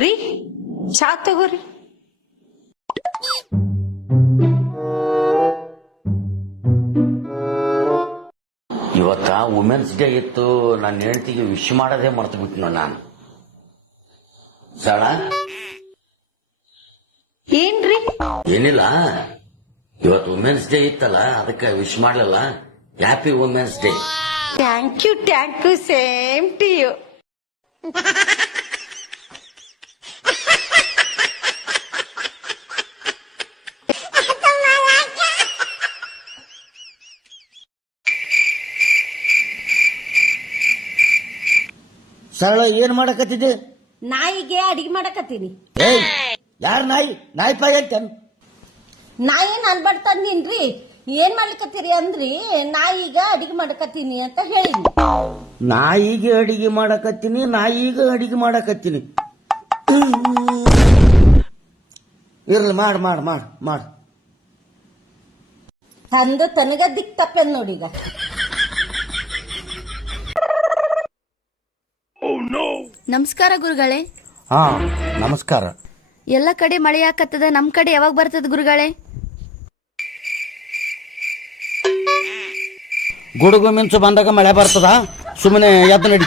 ರೀ ಚಾ ತಗೋರಿ. ಇವತ್ತ ವುಮೆನ್ಸ್ ಡೇ ಇತ್ತು. ನನ್ನ ಹೆಂಡತಿಗೆ ವಿಶ್ ಮಾಡೋದೇ ಮರ್ತು ಬಿಟ್ನು ನಾನು. ಸಳ ಏನ್ರಿ? ಏನಿಲ್ಲ, ಇವತ್ತು ವುಮೆನ್ಸ್ ಡೇ ಇತ್ತಲ್ಲ, ಅದಕ್ಕೆ ವಿಶ್ ಮಾಡ್ಲಲ್ಲ. Happy women's day. Thank you same to you. Sarala ಏನ್ ಮಾಡಕತ್ತಿದ್ದೆ? ನಾಯಿಗೆ ಅಡಿಗೆ ಮಾಡಕತ್ತೀನಿ. ಏಯ್, ಯಾರ ನಾಯಿ? ನಾಯಿ ಪಾಯಿ ಅಂತ ನಾಯಿ ನಾನ್ ಬಡ್ತಂದಿನ್ರಿ. ಏನ್ ಮಾಡ್ಲಿಕತ್ತೀರಿ ಅಂದ್ರಿ? ನಾಯಿಗ ಅಡಿಗೆ ಮಾಡಕತ್ತೀನಿ ಅಂತ ಹೇಳಿ. ನಾಯಿಗೆ ಅಡಿಗೆ ಮಾಡಕತ್ತೀನಿ, ನಾಯಿಗೆ ಅಡಿಗೆ ಮಾಡಕತ್ತೀನಿ. ಇರ್ಲಿ, ಮಾಡ್ ಮಾಡ್ ಮಾಡ್ ಮಾಡ್. ತಂದು ತನಗ ದಿಕ್ ತಪ್ಪೇನ್ ನೋಡಿ. ಈಗ ನಮಸ್ಕಾರ ಗುರುಗಳೇ. ಹಾ ನಮಸ್ಕಾರ. ಎಲ್ಲ ಕಡೆ ಮಳೆ ಆಕತ್ತದ, ನಮ್ ಕಡೆ ಯಾವಾಗ ಬರ್ತದ ಗುರುಗಳೇ? ಗುಡುಗು ಮಿಂಚು ಬಂದಾಗ ಮಳೆ ಬರ್ತದ. ಸುಮ್ಮನೆ ಎದ್ದು ನಡಿ.